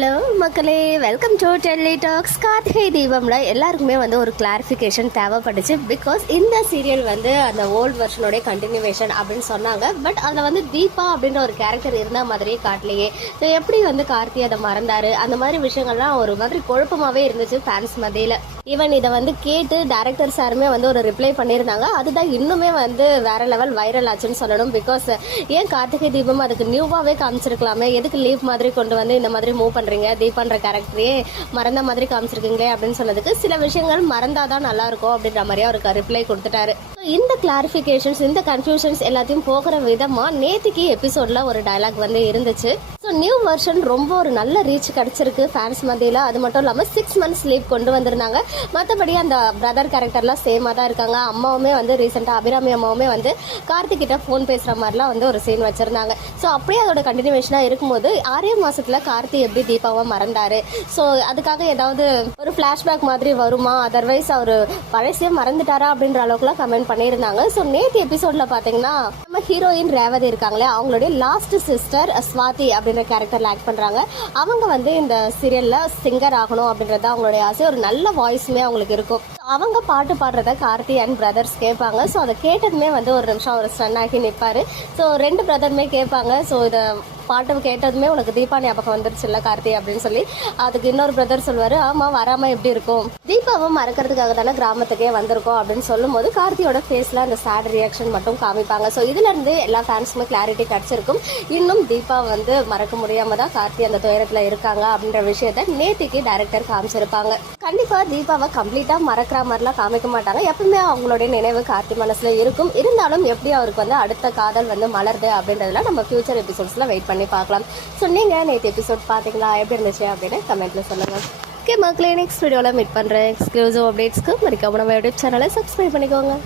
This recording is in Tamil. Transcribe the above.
ஹலோ மக்களே, welcome to Delhi talks. Karthigai தீபம்ல எல்லாருக்குமே வந்து ஒரு கிளாரிஃபிகேஷன் தேவைப்பட்டுச்சு. பிகாஸ் இந்த சீரியல் வந்து அந்த ஓல்டு வெர்ஷனோடைய கண்டினியூவேஷன் அப்படின்னு சொன்னாங்க. பட் அதில் வந்து தீபா அப்படின்ற ஒரு கேரக்டர் இருந்த மாதிரியே காட்டலையே. ஸோ எப்படி வந்து கார்த்தி அதை மறந்தாரு, அந்த மாதிரி விஷயங்கள்லாம் ஒரு மாதிரி குழப்பமாகவே இருந்துச்சு ஃபேன்ஸ் மத்தியில். ஈவன் இதை வந்து கேட்டு டேரக்டர் சாருமே வந்து ஒரு ரிப்ளை பண்ணியிருந்தாங்க. அதுதான் இன்னுமே வந்து வேற லெவல் வைரல் ஆச்சுன்னு சொல்லணும். பிகாஸ் ஏன் கார்த்திகை தீபம் அதுக்கு நியூவாகவே காமிச்சிருக்கலாமே, எதுக்கு லீவ் மாதிரி கொண்டு வந்து இந்த மாதிரி மூவ் பண்றீங்க, தீபான்ற கேரக்டரையே மறந்த மாதிரி காமிச்சிருக்கீங்களே அப்படின்னு சொன்னதுக்கு சில விஷயங்கள் மறந்தாதான் நல்லா இருக்கும் அப்படின்ற மாதிரியே அவருக்கு ரிப்ளை கொடுத்துட்டாரு. இந்த கிளாரிஃபிகேஷன்ஸ், இந்த கன்ஃபியூஷன்ஸ் எல்லாத்தையும் போகிற விதமா நேத்திக்கு எபிசோட்ல ஒரு டயலாக் வந்து இருந்துச்சு. ஸோ நியூ வெர்ஷன் ரொம்ப ஒரு நல்ல ரீச் கிடைச்சிருக்கு ஃபேன்ஸ் மத்தியில். அது மட்டும் இல்லாமல் 6 months லீவ் கொண்டு வந்திருந்தாங்க. மற்றபடி அந்த பிரதர் கேரக்டர்லாம் சேமாக தான் இருக்காங்க. அம்மாவுமே வந்து ரீசெண்டாக அபிராமி அம்மாவுமே வந்து கார்த்திக் கிட்ட ஃபோன் பேசுகிற மாதிரிலாம் வந்து ஒரு சீன் வச்சிருந்தாங்க. ஸோ அப்படியே அதோட கண்டினியூவேஷனாக இருக்கும்போது 6 மாசத்துல கார்த்தி எப்படி தீபாவை மறந்தாரு, ஸோ அதுக்காக ஏதாவது ஒரு ஃப்ளாஷ்பேக் மாதிரி வருமா, அதர்வைஸ் அவர் பழசையே மறந்துட்டாரா அப்படின்ற அளவுக்குலாம் கமெண்ட் பண்ணியிருந்தாங்க. ஸோ நேற்று எபிசோட்ல பார்த்தீங்கன்னா நம்ம ஹீரோயின் ரேவதி இருக்காங்களே, அவங்களுடைய லாஸ்ட் சிஸ்டர் ஸ்வாதி அப்படின்ற கேரக்டர்ல ஆக்ட் பண்றாங்க. அவங்க வந்து இந்த சீரியல்ல சிங்கர் ஆகணும் அப்படின்றது அவங்களுடைய ஆசை. ஒரு நல்ல வாய்ஸுமே அவங்களுக்கு இருக்கும். அவங்க பாட்டு பாடுறத கார்த்தி அண்ட் பிரதர்ஸ் கேட்பாங்க. ஸோ அதை கேட்டதுமே வந்து ஒரு நிமிஷம் அவர் ஸ்டன் ஆகி நிற்பாரு. ஸோ 2 பிரதருமே கேட்பாங்க. ஸோ இதை பாட்டு கேட்டதுமே உனக்கு தீபா ஞாபகம் வந்துருச்சுல்ல கார்த்தி அப்படின்னு சொல்லி அதுக்கு இன்னொரு பிரதர் சொல்லுவாரு, ஆமா வராம எப்படி இருக்கும், தீபாவை மறக்கிறதுக்காக தானே கிராமத்துக்கே வந்திருக்கோம் அப்படின்னு சொல்லும் போது கார்த்தியோட ஃபேஸ்ல அந்த சேட் ரியாக்ஷன் மட்டும் காமிப்பாங்க. ஸோ இதுல இருந்து எல்லா ஃபேன்ஸுமே கிளாரிட்டி கிடைச்சிருக்கும். இன்னும் தீபா வந்து மறக்க முடியாம தான் கார்த்தி அந்த துயரத்துல இருக்காங்க அப்படின்ற விஷயத்த நேத்திக்கு டைரக்டர் காமிச்சிருப்பாங்க. கண்டிப்பா தீபாவை கம்ப்ளீட்டா மறக்கிற மாதிரிலாம் காமிக்க மாட்டாங்க. எப்பவுமே அவங்களுடைய நினைவு கார்த்தி மனசுல இருக்கும். இருந்தாலும் எப்படி அவருக்கு வந்து அடுத்த காதல் வந்து மலருது அப்படின்றதுல நம்ம ஃபியூச்சர் எபிசோட்ஸ்ல வெயிட் பண்ணி பார்க்கலாம். ஸோ நீங்கள் நேற்று எபிசோட் பார்த்தீங்களா, எப்படி இருந்துச்சு அப்படின்னு கமெண்ட்ல சொல்லுங்கள். ஓகே மக்களே, நெக்ஸ்ட் வீடியோவில் மீட் பண்ணுறேன். எக்ஸ்க்ளூசிவ் அப்டேட்ஸ்க்கு மறக்காம நம்ம யூடியூப் சேனலை சப்ஸ்கிரைப் பண்ணிக்கோங்க.